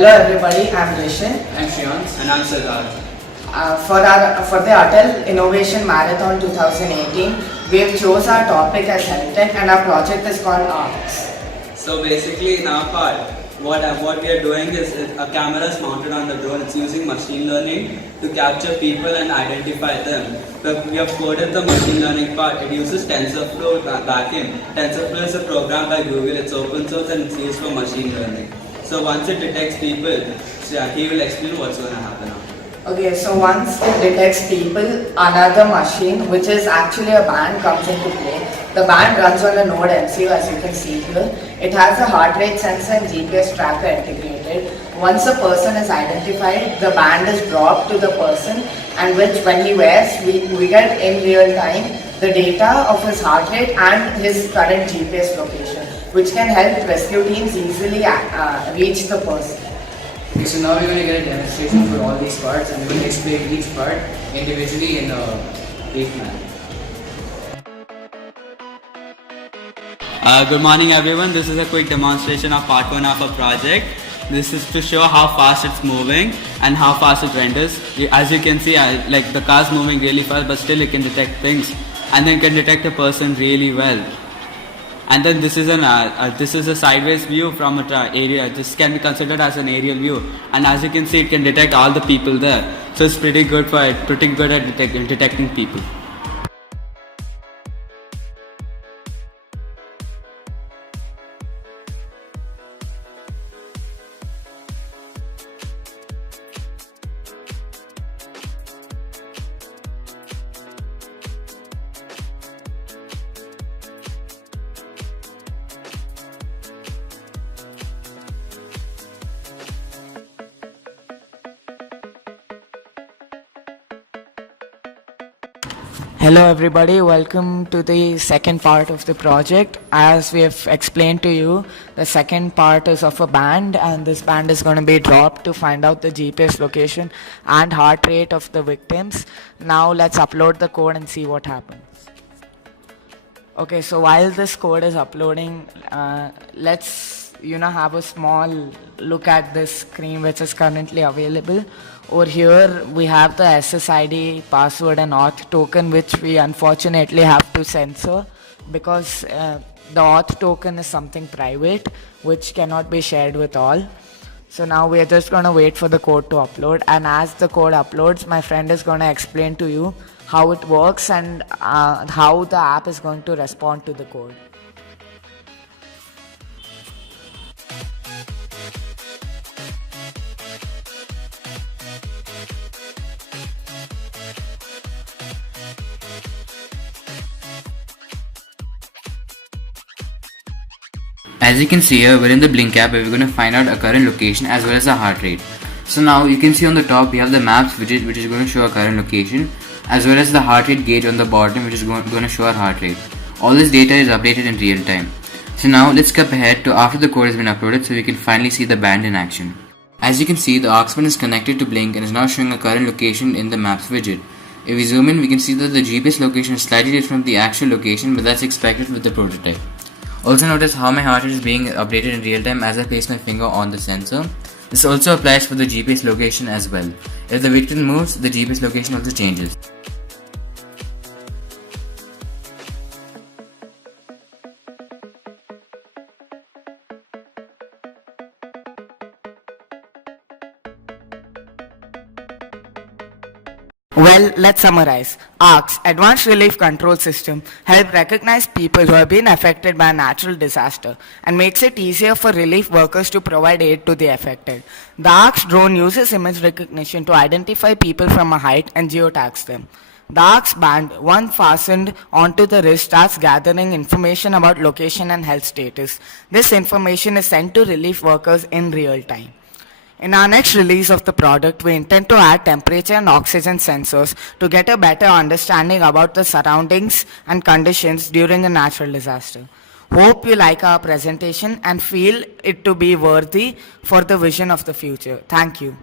Hello everybody, I'm Vrishin. I'm Shriyans. And I'm Siddharth. For the ATL Innovation Marathon 2018, we have chose our topic as health tech and our project is called ARCS. So basically in our part, what we are doing is a camera is mounted on the drone. It's using machine learning to capture people and identify them. So we have coded the machine learning part. It uses TensorFlow backend. TensorFlow is a program by Google. It's open source and it's used for machine learning. So once it detects people, he will explain what's going to happen. Okay, so once it detects people, another machine, which is actually a band, comes into play. The band runs on a node MCU, as you can see here. It has a heart rate sensor and GPS tracker integrated. Once a person is identified, the band is dropped to the person, and which when he wears, we get in real time the data of his heart rate and his current GPS location, which can help rescue teams easily reach the person. Okay, so now we're going to get a demonstration for all these parts and we're going to explain each part individually in a brief manner. Good morning everyone. This is a quick demonstration of part 1 of our project. This is to show how fast it's moving and how fast it renders. As you can see, like the car's moving really fast, but still it can detect things and then can detect a person really well. And then this is a sideways view from an area. This can be considered as an aerial view. And as you can see, it can detect all the people there. So it's pretty good at detecting people. Hello everybody, welcome to the second part of the project. As we have explained to you, the second part is of a band, and this band is going to be dropped to find out the GPS location and heart rate of the victims. Now let's upload the code and see what happens. Okay, so while this code is uploading, let's have a small look at this screen which is currently available. Over here we have the SSID, password and auth token, which we unfortunately have to censor because the auth token is something private which cannot be shared with all. So now we are just going to wait for the code to upload, and as the code uploads, my friend is going to explain to you how it works and how the app is going to respond to the code. As you can see here, we're in the Blink app where we're going to find out our current location as well as our heart rate. So now you can see on the top we have the maps widget which is going to show our current location, as well as the heart rate gauge on the bottom which is going to show our heart rate. All this data is updated in real time. So now let's skip ahead to after the code has been uploaded so we can finally see the band in action. As you can see, the ARCS is connected to Blink and is now showing a current location in the maps widget. If we zoom in, we can see that the GPS location is slightly different from the actual location, but that's expected with the prototype. Also notice how my heart rate is being updated in real time as I place my finger on the sensor. This also applies for the GPS location as well. If the victim moves, the GPS location also changes. Well, let's summarize. ARCS, Advanced Relief Control System, help recognize people who have been affected by a natural disaster and makes it easier for relief workers to provide aid to the affected. The ARCS drone uses image recognition to identify people from a height and geotags them. The ARCS band, once fastened onto the wrist, starts gathering information about location and health status. This information is sent to relief workers in real time. In our next release of the product, we intend to add temperature and oxygen sensors to get a better understanding about the surroundings and conditions during a natural disaster. Hope you like our presentation and feel it to be worthy for the vision of the future. Thank you.